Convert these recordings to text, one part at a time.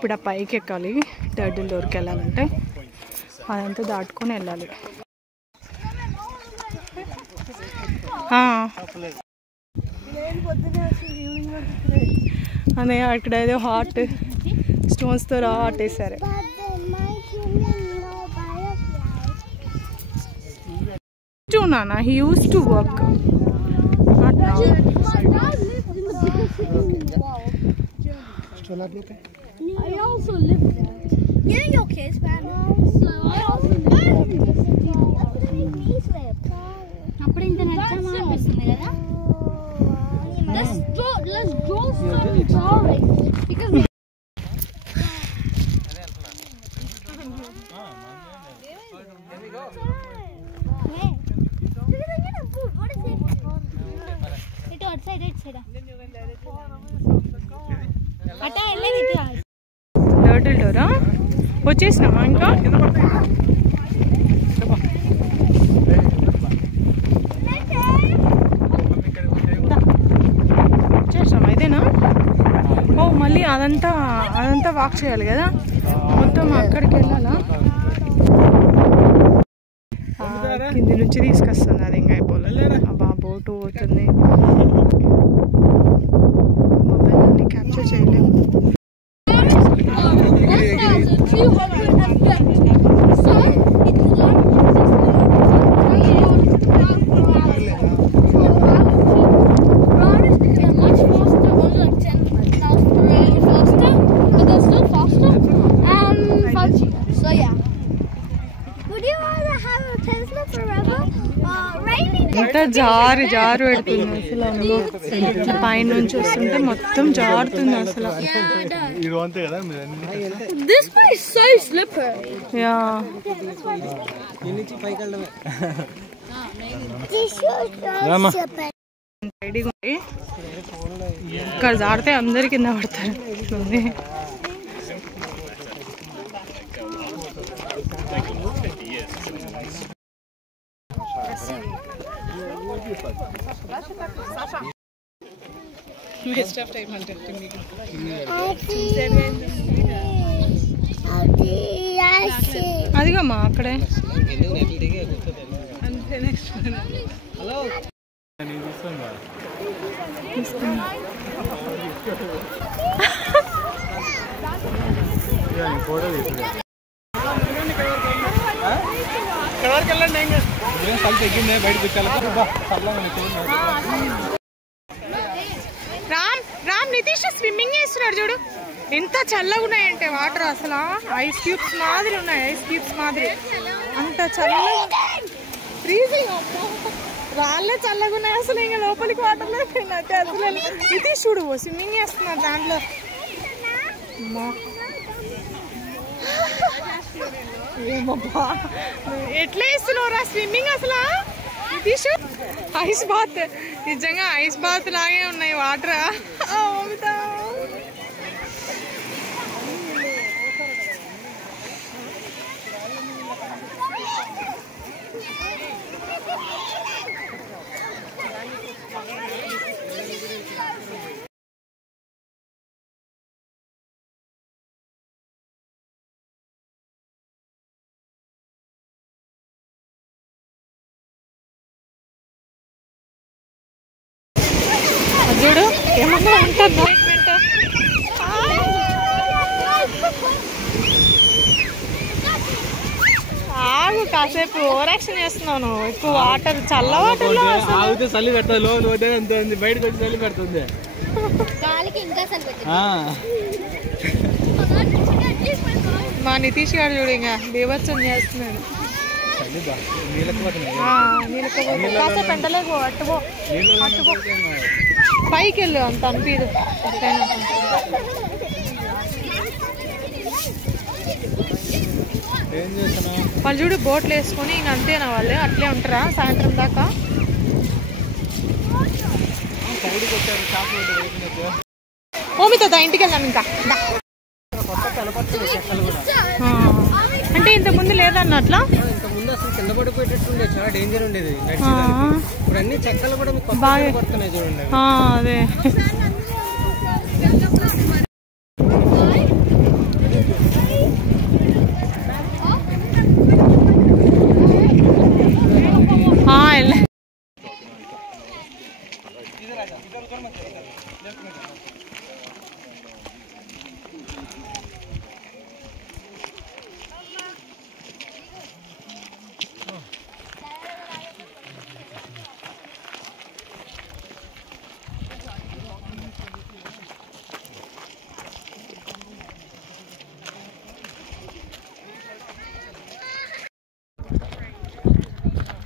ఇప్పుడు ఆ పైకి ఎక్కాలి టర్టిల్ డోర్కి వెళ్ళాలంటే అదంతా దాటుకొని వెళ్ళాలి. అదే అక్కడ ఏదో హాట్ స్టోన్స్తో హాట్ వేసారు. Nana, he used to work. Not now. I also live there. Yeah, your kids, man. So I also live there. Appudu inta nachama anistundi kada. Let's draw some drawing because turtle draw వచ్చేసినామా ఇంకా? వచ్చేసినామా ఇదేనా? ఓ మళ్ళీ అదంతా walk చేయాలి కదా మొత్తం అక్కడికి వెళ్ళాలా? కింది నుంచి తీసుకొస్తుంది అది ఇంకా అయిపోలేదు. అబ్బా బోటు పోతుంది, మొబైల్ అన్ని క్యాప్చర్ చేయలేము. ఎంత జారు పెడుతుంది అసలు, పైన నుంచి వస్తుంటే మొత్తం జారుతుంది అసలు. ఇక్కడ జారితే అందరి కింద పడతారు. అదిగమ్మా అక్కడే. రామ్ నితీష్ స్విమ్మింగ్ చేస్తున్నాడు చూడు, ఎంత చల్లగా ఉన్నాయంటే వాటర్. అసలు ఐస్ క్యూబ్స్ మాదిరి ఉన్నాయి, ఐస్ క్యూబ్స్ మాదిరి అంత చల్లగా. ఫ్రీజింగ్ రాళ్ళే చల్లగా ఉన్నాయి అసలు. ఇంకా లోపలికి వాటర్ లేకపోయినట్టే అసలు. నితీష్ చూడు స్విమ్మింగ్ చేస్తున్నాడు దాంట్లో. ఎట్లా వేస్తున్నావురా స్విమ్మింగ్ అసలు నితీష్? ఐస్ బాత్, నిజంగా ఐస్ బాత్ లాగే ఉన్నాయి వాటర్. చూడు ఏమన్నా ఉంటుందో. ఆగు కాసేపు, ఓవర్ యాక్షన్ చేస్తున్నాను. ఎక్కువ వాటర్, చల్ల వాటర్ లో ఆగితే చలి పెడుతుంది. లోన్ అంతే ఉంది, బయటకు వచ్చి చలి పెడుతుంది. మా నితీష్ గారు చూడు ఇంకా బీభత్సం చేస్తున్నాడు. కాసేపు ఎండలేకు అట్టుపో పైకి వెళ్ళు, అంత అనిపించదు. వాళ్ళు చూడు బోట్లు వేసుకొని ఇంక అంతేనా వాళ్ళు? అట్లే ఉంటారా సాయంత్రం దాకా? ఓమితో ఇంటికి వెళ్దాం ఇంకా. అంటే ఇంత ముందు లేదన్నట్లా? ముందు అసలు కింద పడిపోయేటట్టుండే, చాలా డేంజర్ ఉండేది. ఇప్పుడు అన్ని చెక్కలు కూడా బాగా పడుతున్నాయి చూడండి. అదే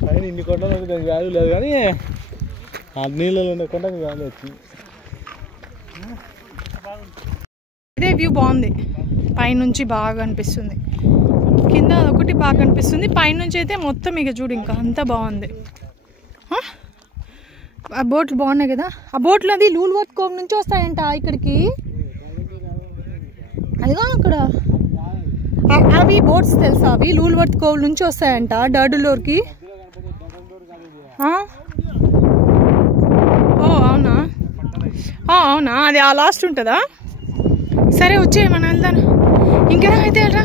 కానీ ఇన్ని కొండలకు దానికి వ్యాధి లేదు కానీ ఆ నీళ్ళలో ఉండే కొండకు వ్యాధి వచ్చింది. ఇదే వ్యూ బాగుంది, పైనుంచి బాగా అనిపిస్తుంది. కింద ఒకటి బాగా అనిపిస్తుంది, పైనుంచి అయితే మొత్తం ఇక చూడు ఇంకా అంతా బాగుంది. ఆ బోట్లు బాగున్నాయి కదా. ఆ బోట్లు అది లూల్వర్త్ కోవ్ నుంచి వస్తాయంట ఇక్కడికి. అదిగా అక్కడ అవి బోట్స్ తెలుసా, అవి లూల్వర్త్ కోవ్ నుంచి వస్తాయంట డర్డులోర్కి. ఓ అవునా, అవునా, అది ఆ లాస్ట్ ఉంటుందా? సరే వచ్చే మనం వెళ్దాను. ఇంకేనా అయితే వెళ్ళరా.